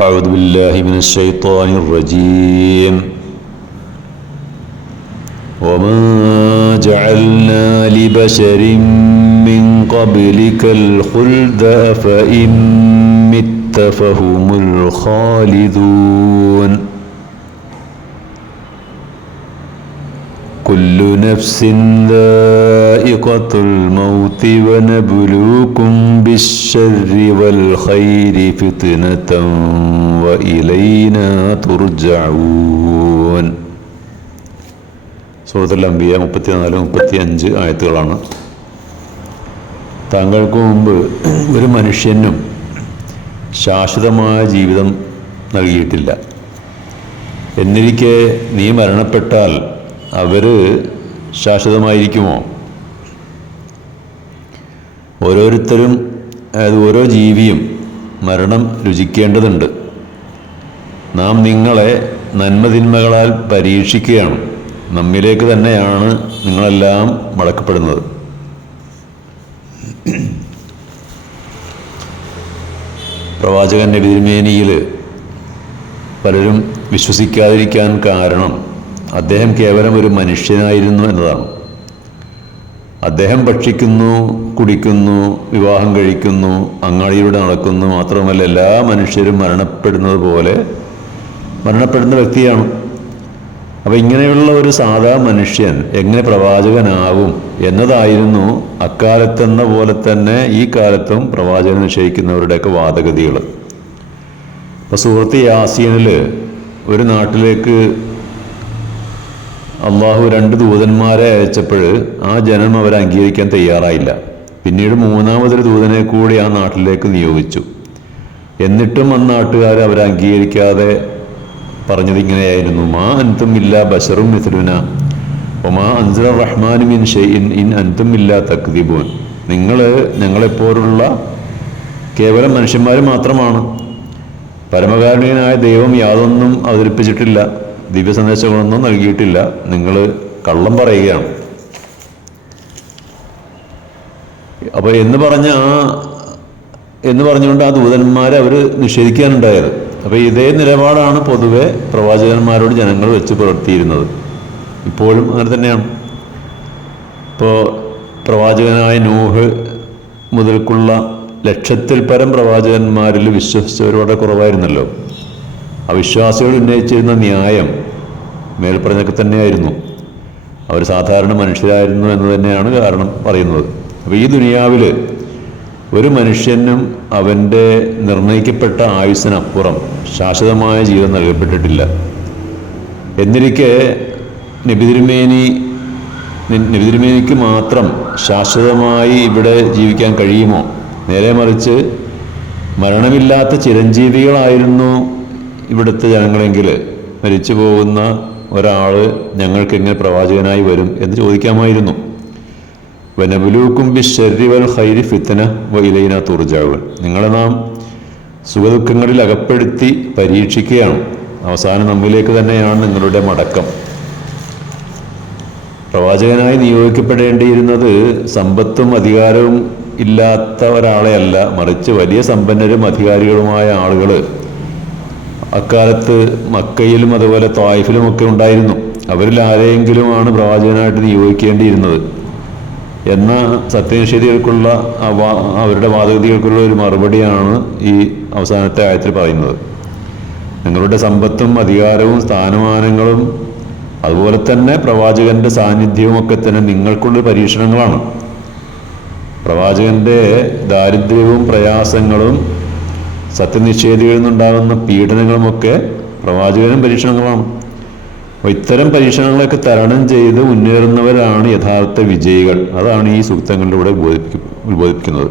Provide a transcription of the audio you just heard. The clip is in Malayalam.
أعوذ بالله من الشيطان الرجيم. وما جعلنا لبشر من قبلك الخلد أفإن مت فهم الخالدون. كل نفس ذائقة الموت ونبلوكم بالشر والخير فتنة وإلينا ترجعون സൂറത്തുൽ അംബിയ മുപ്പത്തിനാല് മുപ്പത്തി അഞ്ച് ആയത്തുകളാണ് താങ്കൾക്ക് മുമ്പ് ഒരു മനുഷ്യനും ശാശ്വതമായ ജീവിതം നൽകിയിട്ടില്ല എന്നിരിക്കെ നീ മരണപ്പെട്ടാൽ അവർ ശാശ്വതമായിരിക്കുമോ? ഓരോരുത്തരും അതായത് ഓരോ ജീവിയും മരണം രുചിക്കേണ്ടതുണ്ട്. നാം നിങ്ങളെ നന്മതിന്മകളാൽ പരീക്ഷിക്കുകയാണ്. നമ്മിലേക്ക് തന്നെയാണ് നിങ്ങളെല്ലാം മടക്കപ്പെടുന്നത്. പ്രവാചകന്റെ വിരുമേനിയിൽ പലരും വിശ്വസിക്കാതിരിക്കാൻ കാരണം അദ്ദേഹം കേവലം ഒരു മനുഷ്യനായിരുന്നു എന്നതാണ്. അദ്ദേഹം ഭക്ഷിക്കുന്നു കുടിക്കുന്നു വിവാഹം കഴിക്കുന്നു അങ്ങാടിയിലൂടെ നടക്കുന്നു മാത്രമല്ല എല്ലാ മനുഷ്യരും മരണപ്പെടുന്നത് പോലെ മരണപ്പെടുന്ന വ്യക്തിയാണ്. അപ്പോൾ ഇങ്ങനെയുള്ള ഒരു സാധാ മനുഷ്യൻ എങ്ങനെ പ്രവാചകനാകും എന്നതായിരുന്നു അക്കാലത്തെന്ന പോലെ തന്നെ ഈ കാലത്തും പ്രവാചകൻ നിശ്ചയിക്കുന്നവരുടെയൊക്കെ വാദഗതികൾ അപ്പോൾ സുഹൃത്ത് യാസീനിൽ ഒരു നാട്ടിലേക്ക് അള്ളാഹു രണ്ട് ദൂതന്മാരെ അയച്ചപ്പോൾ ആ ജനം അവരെ അംഗീകരിക്കാൻ തയ്യാറായില്ല. പിന്നീട് മൂന്നാമതൊരു ദൂതനെ കൂടി ആ നാട്ടിലേക്ക് നിയോഗിച്ചു. എന്നിട്ടും ആ നാട്ടുകാർ അവരെ അംഗീകരിക്കാതെ പറഞ്ഞത് ഇങ്ങനെയായിരുന്നു. മാ അൻതും ഇല്ല ബഷറും മിഥുന ഒമാ അൻസുർ റഹ്മാനും ഇൻ ഷെയ്ൻ ഇൻ അൻതും ഇല്ല തക്തിബൂൻ നിങ്ങൾ ഞങ്ങളെപ്പോലുള്ള കേവലം മനുഷ്യന്മാർ മാത്രമാണ്. പരമകാരുണ്യനായ ദൈവം യാതൊന്നും അവതരിപ്പിച്ചിട്ടില്ല. ദിവ്യ സന്ദേശങ്ങളൊന്നും നൽകിയിട്ടില്ല. നിങ്ങൾ കള്ളം പറയുകയാണ്. അപ്പോൾ എന്ന് പറഞ്ഞ ആ എന്ന് പറഞ്ഞുകൊണ്ട് ആ ദൂതന്മാരെ അവർ നിഷേധിക്കാനുണ്ടായത്. അപ്പോൾ ഇതേ നിലപാടാണ് പൊതുവെ പ്രവാചകന്മാരോട് ജനങ്ങൾ വെച്ച് പുലർത്തിയിരുന്നത്. ഇപ്പോഴും അങ്ങനെ തന്നെയാണ്. ഇപ്പോൾ പ്രവാചകനായ നൂഹ് മുതൽക്കുള്ള ലക്ഷത്തിൽ പരം പ്രവാചകന്മാരിൽ വിശ്വസിച്ചവർ വളരെ കുറവായിരുന്നല്ലോ. അവിശ്വാസികൾ ഉന്നയിച്ചിരുന്ന ന്യായം മേൽപ്പറഞ്ഞൊക്കെ തന്നെയായിരുന്നു. അവർ സാധാരണ മനുഷ്യരായിരുന്നു എന്ന് തന്നെയാണ് കാരണം പറയുന്നത്. അപ്പോൾ ഈ ദുനിയാവിൽ ഒരു മനുഷ്യനും അവന്റെ നിർണയിക്കപ്പെട്ട ആയുസ്സിനപ്പുറം ശാശ്വതമായ ജീവിതം നൽകപ്പെട്ടിട്ടില്ല. എന്നിരിക്കെ നബിതിരുമേനി നബിതിരുമേനിക്ക് മാത്രം ശാശ്വതമായി ഇവിടെ ജീവിക്കാൻ കഴിയുമോ? നേരെ മറിച്ച് മരണമില്ലാത്ത ചിരഞ്ജീവികളായിരുന്നു ഇവിടുത്തെ ജനങ്ങളെങ്കിൽ മരിച്ചു പോകുന്ന ഒരാൾ ഞങ്ങൾക്ക് എങ്ങനെ പ്രവാചകനായി വരും എന്ന് ചോദിക്കാമായിരുന്നു. വനബുലൂക്കും ബി ഷെരിവൽ ഹൈരി ഫിത്തന വൈലൈന തുർജാവൻ നിങ്ങളെ നാം സുഖദുഃഖങ്ങളിൽ അകപ്പെടുത്തി പരീക്ഷിക്കുകയാണ്. അവസാനം നമ്മിലേക്ക് തന്നെയാണ് നിങ്ങളുടെ മടക്കം. പ്രവാചകനായി നിയോഗിക്കപ്പെടേണ്ടിയിരുന്നത് സമ്പത്തും അധികാരവും ഇല്ലാത്ത ഒരാളെയല്ല മറിച്ച് വലിയ സമ്പന്നരും അധികാരികളുമായ ആളുകൾ അക്കാലത്ത് മക്കയിലും അതുപോലെ തായ്ഫിലും ഒക്കെ ഉണ്ടായിരുന്നു. അവരിൽ ആരെയെങ്കിലുമാണ് പ്രവാചകനായിട്ട് നിയോഗിക്കേണ്ടിയിരുന്നത്. എന്ന സത്യനിഷേധികൾക്കുള്ള അവരുടെ വാദഗതികൾക്കുള്ള ഒരു മറുപടിയാണ് ഈ അവസാനത്തെ ആയത്തിൽ പറയുന്നത്. നിങ്ങളുടെ സമ്പത്തും അധികാരവും സ്ഥാനമാനങ്ങളും അതുപോലെ തന്നെ പ്രവാചകന്റെ സാന്നിധ്യവും ഒക്കെ തന്നെ നിങ്ങൾക്കുള്ള പരീക്ഷണങ്ങളാണ്. പ്രവാചകന്റെ ദാരിദ്ര്യവും പ്രയാസങ്ങളും സത്യനിഷേധികളിൽ നിന്നുണ്ടാകുന്ന പീഡനങ്ങളുമൊക്കെ പ്രവാചകനും പരീക്ഷണങ്ങളാണ് അപ്പോൾ ഇത്തരം പരീക്ഷണങ്ങളൊക്കെ തരണം ചെയ്ത് മുന്നേറുന്നവരാണ് യഥാർത്ഥ വിജയികൾ. അതാണ് ഈ സൂക്തങ്ങളിലൂടെ ബോധിപ്പിക്കുന്നത്